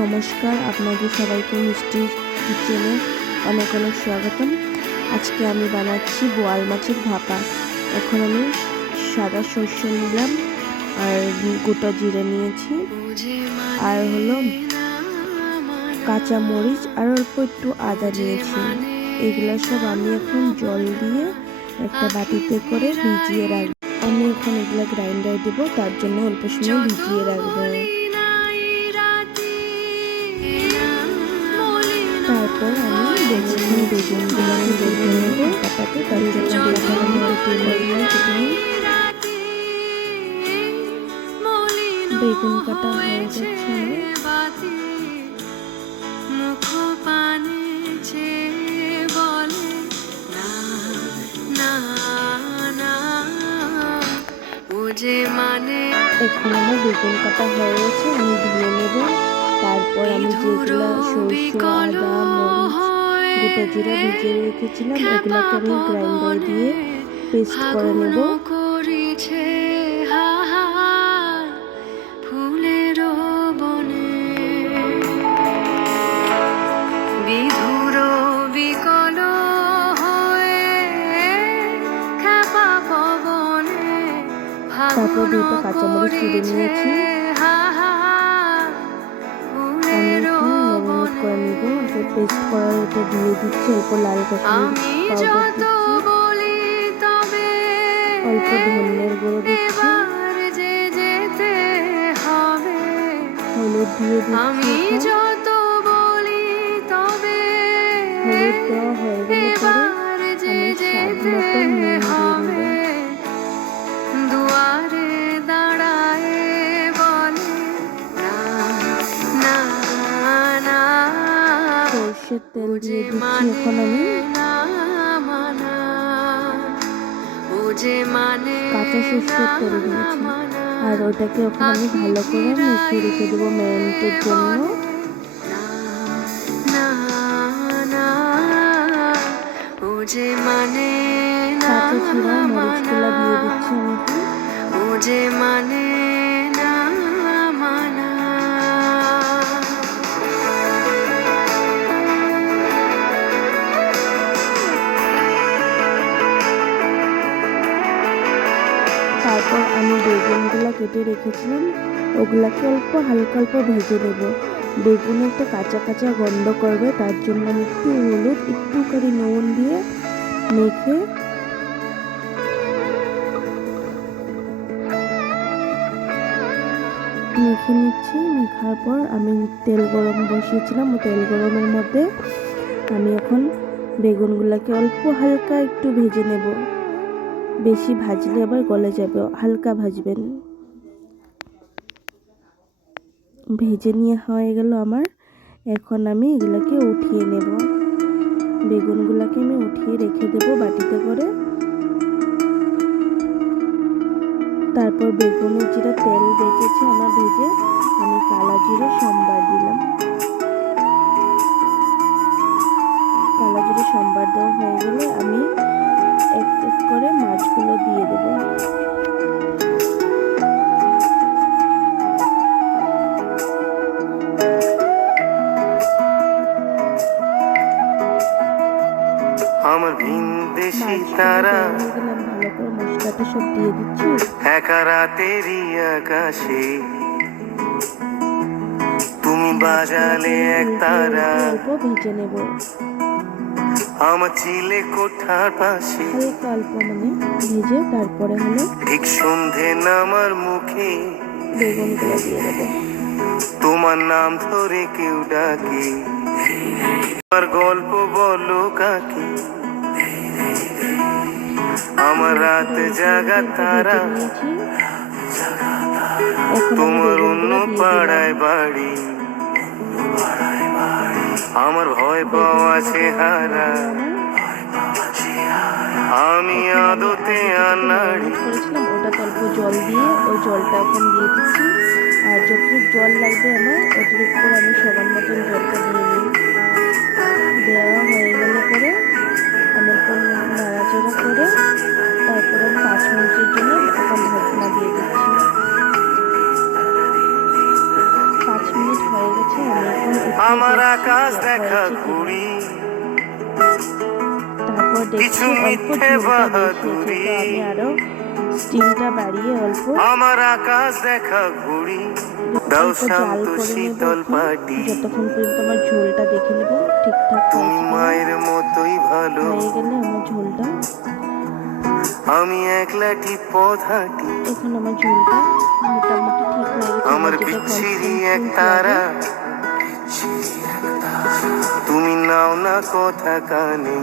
নমস্কার, আপনাদের সবাইকে মিষ্টির কিচেনে অনেক অনেক স্বাগতম। আজকে আমি বানাচ্ছি বোয়াল মাছের ভাপা। এখন আমি সাদা সরষে নিলাম, আর গোটা জিরা নিয়েছি, আর হলো কাঁচা মরিচ, আর অল্প একটু আদা নিয়েছি। এগুলো সব আমি এখন জল দিয়ে একটা বাটিতে করে ভিজিয়ে রাখবো। আমি এখন এগুলা গ্রাইন্ডার দেবো, তার জন্য অল্প সময় ভিজিয়ে রাখবো। তারপর আমি বেগুনগুলো কেটে নেব পাতাতে, তার জন্য বেগুন আমি কেটে নিই। বেগুন কাটা হয়ে যাচ্ছে এখন আমার বেগুন কাটা হয়ে গেছে, আমি ধুয়ে নেব। তারপর আমি যেগুলো সরষে, আদা, মরিচ, গোটা জিরা ভিজিয়ে রেখেছিলাম, ওগুলোকে আমি গ্রাইন্ডার দিয়ে পেস্ট করে নেব। তারপর দুটো কাঁচামরিচ চিড়ে নিয়েছি, আমি এখন ম্যারিনেট করে নিব। যে পেস্ট করা ওটা দিয়ে দিচ্ছি, অল্প লাল কাশ্মীরি পাউডার দিচ্ছি, অল্প ধনিয়ার গুঁড়ো দিচ্ছি, হলুদ দিয়ে দিচ্ছি। হলুদ দেওয়া হয়ে গেলে পরে আমি স্বাদ মতো নুন দিয়ে দেব। সরষের তেল দিয়ে দিচ্ছি এখন আমি। কাঁচা সরষের তেল দিয়েছি, আর ওটাকে এখন আমি ভালো করে মেখে রেখে দেবো ম্যারিনেটের জন্য। কাঁচা জিরা মরিচগুলা দিয়ে দিচ্ছি আমি। তারপর আমি বেগুনগুলো কেটে রেখেছিলাম, ওগুলাকে হালকা অল্প ভেজে নেব। বেগুনে একটা কাঁচা কাঁচা গন্ধ করবে, তার জন্য আমি একটু হলুদ, একটু করে নুন দিয়ে মেখে নিচ্ছি। মেখার পর আমি তেল গরম বসিয়েছিলাম, ও তেল গরমের মধ্যে আমি এখন বেগুনগুলোকে অল্প হালকা একটু ভেজে নেব। বেশি ভাজলে আবার গলে যাবে, হালকা ভাজবেন। ভেজে নিয়ে হয়ে গেল আমার। এখন আমি এগুলাকে উঠিয়ে নেব। বেগুনগুলোকে আমি উঠিয়ে রেখে দেব বাটিতে করে। তারপর বেগুনের যেটা তেল বেঁচেছে আমার ভেজে, আমি কালা জিরে সম্বার দিলাম। কালা জিরে সম্বার দেওয়া হয়ে গেলে আমি এক এক করে মাছগুলো দিয়ে দেব। আমার ভিনদেশি তারা ভালো করে মশলাটা সব দিয়ে দিচ্ছি। একা রাতেরই আকাশে তুমি বাজালে এক তারা, অল্প ভেজে নেব। আমার চিলে কোঠার পাশে হালকা অল্প ভেজে, তারপরে হলো ঠিক সন্ধে নামার মুখে বেগুনগুলো দিয়ে দেব। তোমার নাম ধরে কেউ ডাকে, আমার গল্প বলো কাকে, আমার রাত জাগা তারা, তোমার অন্য পাড়ায় বাড়ি, আমার ভয় পাওয়া চেহারা, আমি আদতে আনাড়ি করেছিলাম। ওটা অল্প জল দিয়ে ওই জলটা এখন দিয়ে দিচ্ছি, আর যতটুকু জল লাগবে আমার অতিরিক্ত করে আমি সবার মতন জলটা দিয়ে নিই। দেওয়া হয়ে গেলে পরে আমি এখন নাড়াচাড়া করে তারপরে 5 মিনিটের জন্য এখন ঢাকনা দিয়ে দিচ্ছি। 5 মিনিট হয়ে গেছে, আমি আমার দেখছি আকাশ দেখা হয়েছে কিনা। ঘুড়ি তারপর দেখছি কিছু অল্প মিথ্যে ঝোলটা বেশি আছে, বাহাদুরি। তো আমি আরো স্টিমটা বাড়িয়ে অল্প আমার আকাশ দেখা ঘুড়ি দাও অল্প জাল শান্ত করে নেব শীতল এখন, পাটি। যতক্ষণ পর্যন্ত আমার ঝোলটা দেখে নেব ঠিকঠাক তুমি হয়েছে কিনা। মায়ের মতোই ভালো, হয়ে গেলে আমার ঝোলটা, আমি এক লাঠি পথ হাঁটি। এখন আমার ঝোলটা মোটামুটি ঠিক হয়ে গেছে। আমার যেটা বিচ্ছিরি এক কনসিস্টেন্সি তারা, লাগে তুমি নাও না কথা কানে।